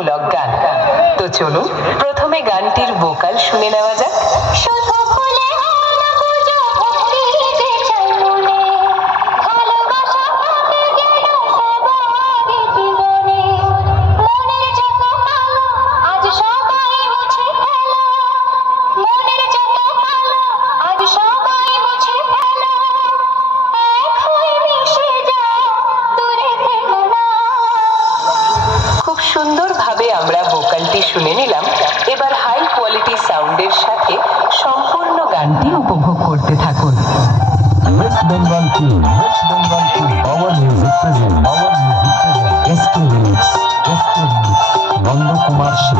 ভক্তিমূলক গান। তো চলুন প্রথমে গানটির ভোকাল শুনে নেওয়া যাক। শুধু ভুলে হয় না পুজো, ভক্তি দিতে চাই মনে, ভালোবাসা থাকে যেন সবারই জীবনে। মনের যত কালো আজ সবাই মুছে ফেলো, মনের যত কালো আজ সবাই মুছে ফেলো, এক হয়ে মিশে যাও, দূরে থেকো না। খুব সুন্দরভাবে আমরা ভোকালটি শুনে নিলাম। এবার হাই কোয়ালিটি সাউন্ডের সাথে সম্পূর্ণ গানটি উপভোগ করতে থাকুন। West Bengal team, our music present, SK Remix, Nand Kumar Shi,